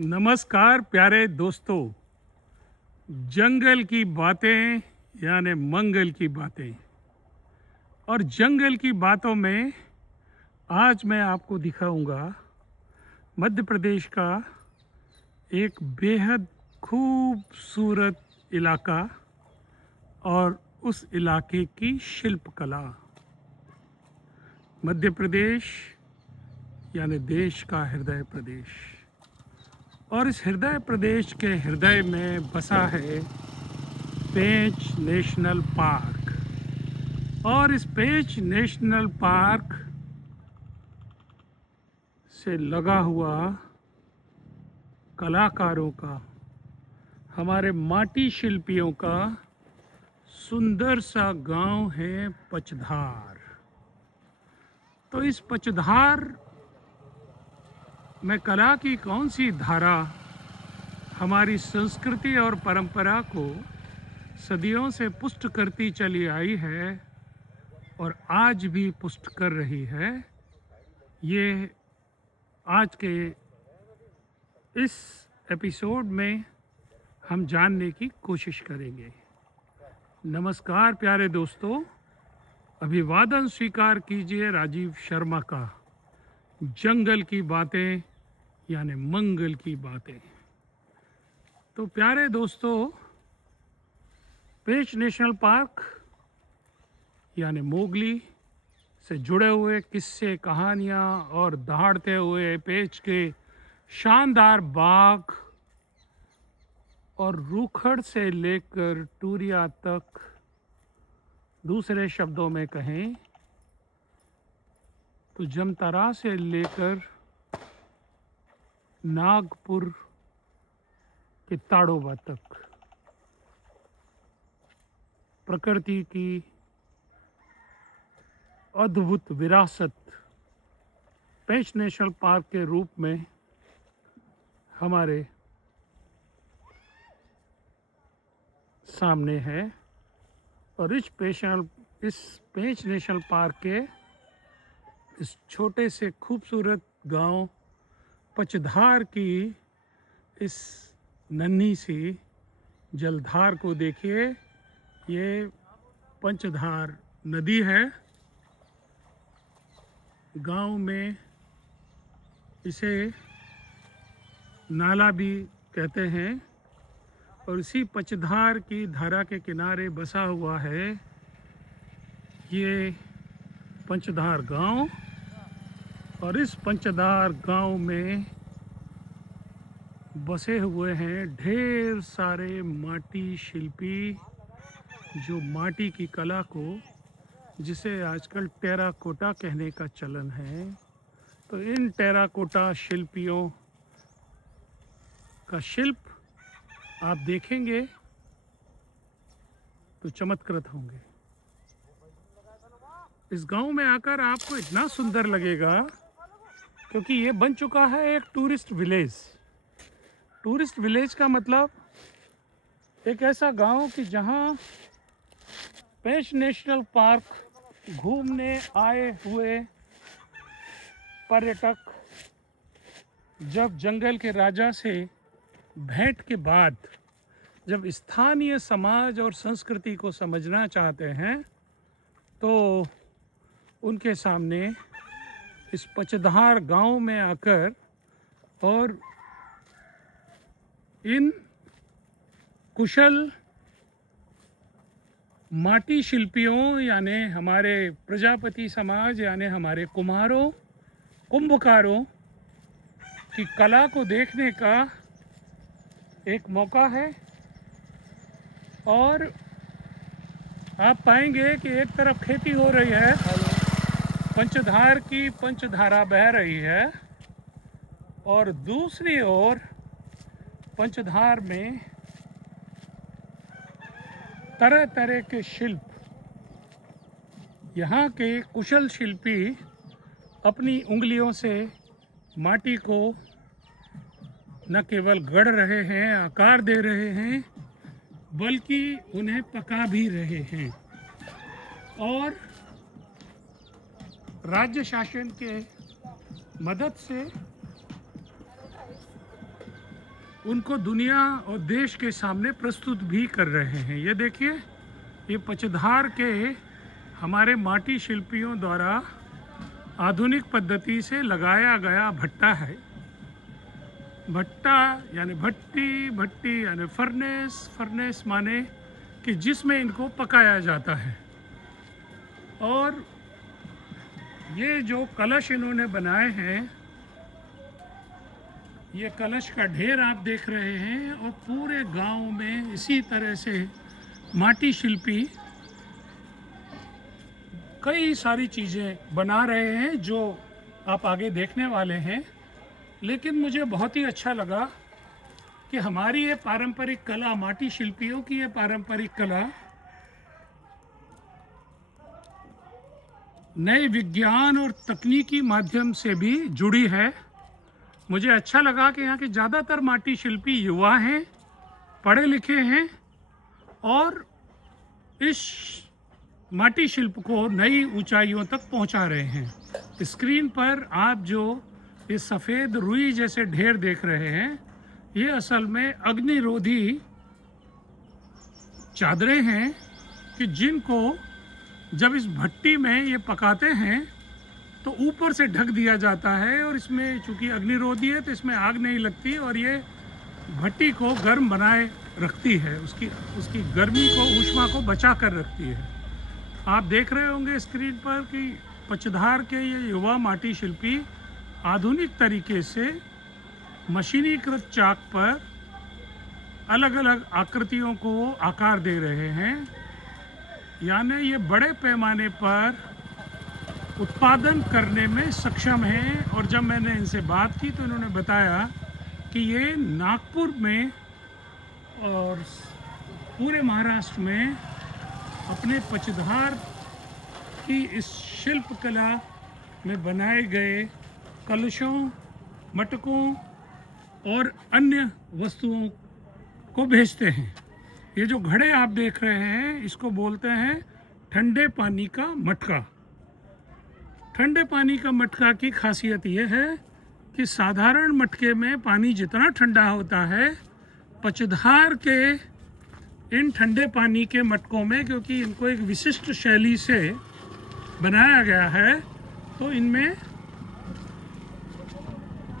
नमस्कार प्यारे दोस्तों। जंगल की बातें यानी मंगल की बातें। और जंगल की बातों में आज मैं आपको दिखाऊंगा मध्य प्रदेश का एक बेहद खूबसूरत इलाका और उस इलाके की शिल्पकला। मध्य प्रदेश यानी देश का हृदय प्रदेश, और इस हृदय प्रदेश के हृदय में बसा है पेंच नेशनल पार्क। और इस पेंच नेशनल पार्क से लगा हुआ कलाकारों का, हमारे माटी शिल्पियों का सुंदर सा गांव है पचधार। तो इस पचधार में कला की कौन सी धारा हमारी संस्कृति और परंपरा को सदियों से पुष्ट करती चली आई है और आज भी पुष्ट कर रही है, ये आज के इस एपिसोड में हम जानने की कोशिश करेंगे। नमस्कार प्यारे दोस्तों, अभिवादन स्वीकार कीजिए राजीव शर्मा का जंगल की बातें यानी मंगल की बातें। तो प्यारे दोस्तों, पेंच नेशनल पार्क यानी मोगली से जुड़े हुए किस्से, कहानियाँ और दहाड़ते हुए पेंच के शानदार बाग और रूखड़ से लेकर टूरिया तक, दूसरे शब्दों में कहें तो जमतारा से लेकर नागपुर के ताड़ोबा तक प्रकृति की अद्भुत विरासत पेंच नेशनल पार्क के रूप में हमारे सामने है। और इस पेंच नेशनल पार्क के इस छोटे से खूबसूरत गांव पचधार की इस नन्ही सी जलधार को देखिए। ये पंचधार नदी है। गांव में इसे नाला भी कहते हैं। और इसी पचधार की धारा के किनारे बसा हुआ है ये पंचधार गांव। और इस पंचधार गांव में बसे हुए हैं ढेर सारे माटी शिल्पी, जो माटी की कला को, जिसे आजकल टेराकोटा कहने का चलन है, तो इन टेराकोटा शिल्पियों का शिल्प आप देखेंगे तो चमत्कृत होंगे। इस गांव में आकर आपको इतना सुंदर लगेगा क्योंकि ये बन चुका है एक टूरिस्ट विलेज। टूरिस्ट विलेज का मतलब एक ऐसा गांव कि जहां पेंच नेशनल पार्क घूमने आए हुए पर्यटक जब जंगल के राजा से भेंट के बाद जब स्थानीय समाज और संस्कृति को समझना चाहते हैं तो उनके सामने इस पचधार गांव में आकर और इन कुशल माटी शिल्पियों यानी हमारे प्रजापति समाज यानी हमारे कुम्हारों, कुंभकारों की कला को देखने का एक मौका है। और आप पाएंगे कि एक तरफ खेती हो रही है, पंचधार की पंचधारा बह रही है, और दूसरी ओर पंचधार में तरह तरह के शिल्प, यहाँ के कुशल शिल्पी अपनी उंगलियों से माटी को न केवल गढ़ रहे हैं, आकार दे रहे हैं, बल्कि उन्हें पका भी रहे हैं। और राज्य शासन के मदद से उनको दुनिया और देश के सामने प्रस्तुत भी कर रहे हैं। ये देखिए, ये पचधार के हमारे माटी शिल्पियों द्वारा आधुनिक पद्धति से लगाया गया भट्टा है। भट्टा यानी भट्टी, भट्टी यानी फर्नेस, फर्नेस माने कि जिसमें इनको पकाया जाता है। और ये जो कलश इन्होंने बनाए हैं, ये कलश का ढेर आप देख रहे हैं, और पूरे गांव में इसी तरह से माटी शिल्पी कई सारी चीज़ें बना रहे हैं जो आप आगे देखने वाले हैं। लेकिन मुझे बहुत ही अच्छा लगा कि हमारी ये पारंपरिक कला, माटी शिल्पियों की ये पारंपरिक कला नए विज्ञान और तकनीकी माध्यम से भी जुड़ी है। मुझे अच्छा लगा कि यहाँ के ज़्यादातर माटी शिल्पी युवा हैं, पढ़े लिखे हैं, और इस माटी शिल्प को नई ऊंचाइयों तक पहुंचा रहे हैं। स्क्रीन पर आप जो ये सफ़ेद रुई जैसे ढेर देख रहे हैं, ये असल में अग्निरोधी चादरें हैं कि जिनको जब इस भट्टी में ये पकाते हैं तो ऊपर से ढक दिया जाता है, और इसमें चूंकि अग्निरोधी है तो इसमें आग नहीं लगती, और ये भट्टी को गर्म बनाए रखती है, उसकी गर्मी को, ऊष्मा को बचा कर रखती है। आप देख रहे होंगे स्क्रीन पर कि पचधार के ये युवा माटी शिल्पी आधुनिक तरीके से मशीनीकृत चाक पर अलग अलग आकृतियों को आकार दे रहे हैं। यानी ये बड़े पैमाने पर उत्पादन करने में सक्षम हैं। और जब मैंने इनसे बात की तो इन्होंने बताया कि ये नागपुर में और पूरे महाराष्ट्र में अपने पचधार की इस शिल्पकला में बनाए गए कलशों, मटकों और अन्य वस्तुओं को भेजते हैं। ये जो घड़े आप देख रहे हैं, इसको बोलते हैं ठंडे पानी का मटका। ठंडे पानी का मटका की खासियत ये है कि साधारण मटके में पानी जितना ठंडा होता है, पचधार के इन ठंडे पानी के मटकों में, क्योंकि इनको एक विशिष्ट शैली से बनाया गया है, तो इनमें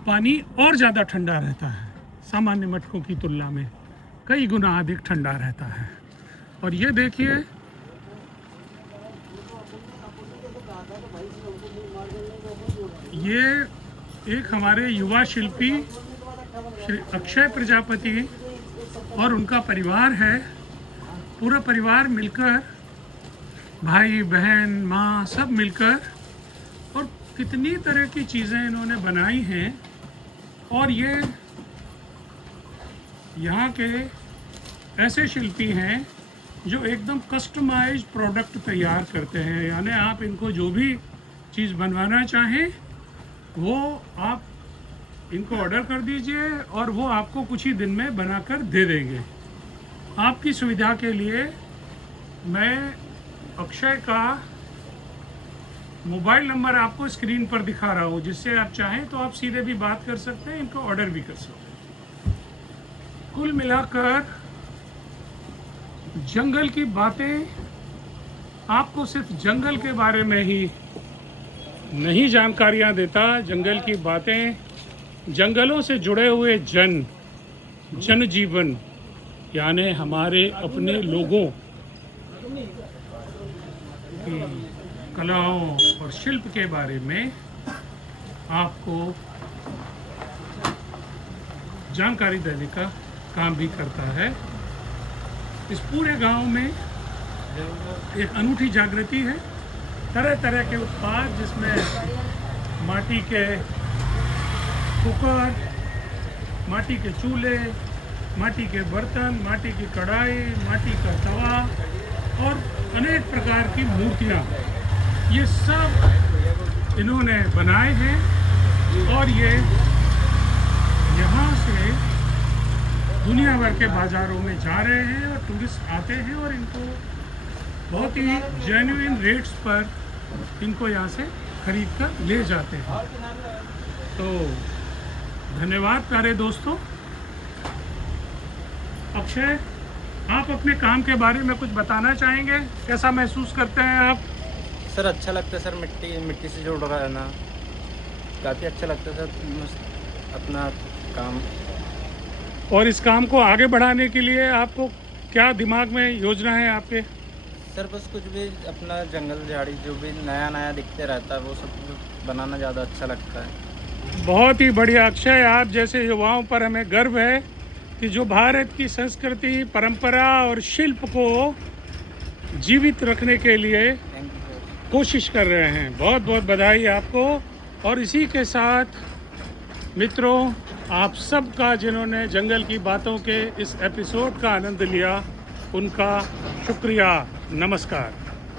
पानी और ज़्यादा ठंडा रहता है। सामान्य मटकों की तुलना में कई गुना अधिक ठंडा रहता है। और ये देखिए, ये एक हमारे युवा शिल्पी श्री अक्षय प्रजापति और उनका परिवार है। पूरा परिवार मिलकर, भाई बहन माँ सब मिलकर, और कितनी तरह की चीज़ें इन्होंने बनाई हैं। और ये यहाँ के ऐसे शिल्पी हैं जो एकदम कस्टमाइज्ड प्रोडक्ट तैयार करते हैं। यानी आप इनको जो भी चीज़ बनवाना चाहें वो आप इनको ऑर्डर कर दीजिए और वो आपको कुछ ही दिन में बनाकर दे देंगे। आपकी सुविधा के लिए मैं अक्षय का मोबाइल नंबर आपको स्क्रीन पर दिखा रहा हूँ, जिससे आप चाहें तो आप सीधे भी बात कर सकते हैं, इनको ऑर्डर भी कर सकते हैं। कुल मिलाकर जंगल की बातें आपको सिर्फ जंगल के बारे में ही नहीं जानकारियाँ देता। जंगल की बातें जंगलों से जुड़े हुए जनजीवन, यानी हमारे अपने लोगों की कलाओं और शिल्प के बारे में आपको जानकारी देने का काम भी करता है। इस पूरे गांव में एक अनूठी जागृति है। तरह तरह के उत्पाद, जिसमें माटी के कुकर, माटी के चूल्हे, माटी के बर्तन, माटी की कढ़ाई, माटी का तवा और अनेक प्रकार की मूर्तियाँ, ये सब इन्होंने बनाए हैं। और ये यहाँ से दुनिया भर के बाज़ारों में जा रहे हैं और टूरिस्ट आते हैं और इनको बहुत ही जेन्युइन रेट्स पर इनको यहाँ से खरीद कर ले जाते हैं। तो धन्यवाद प्यारे दोस्तों। अक्षय, आप अपने काम के बारे में कुछ बताना चाहेंगे? कैसा महसूस करते हैं आप? सर अच्छा लगता है सर, मिट्टी मिट्टी से जुड़ रहा है ना, काफ़ी अच्छा लगता है सर। अपना काम। और इस काम को आगे बढ़ाने के लिए आपको क्या दिमाग में योजना है आपके? सर बस कुछ भी अपना जंगल झाड़ी जो भी नया नया दिखते रहता है वो सब बनाना ज़्यादा अच्छा लगता है। बहुत ही बढ़िया अक्षय, आप जैसे युवाओं पर हमें गर्व है कि जो भारत की संस्कृति, परंपरा और शिल्प को जीवित रखने के लिए थैंक यू सर। कोशिश कर रहे हैं। बहुत बहुत बधाई आपको। और इसी के साथ मित्रों, आप सब का जिन्होंने जंगल की बातों के इस एपिसोड का आनंद लिया, उनका शुक्रिया। नमस्कार।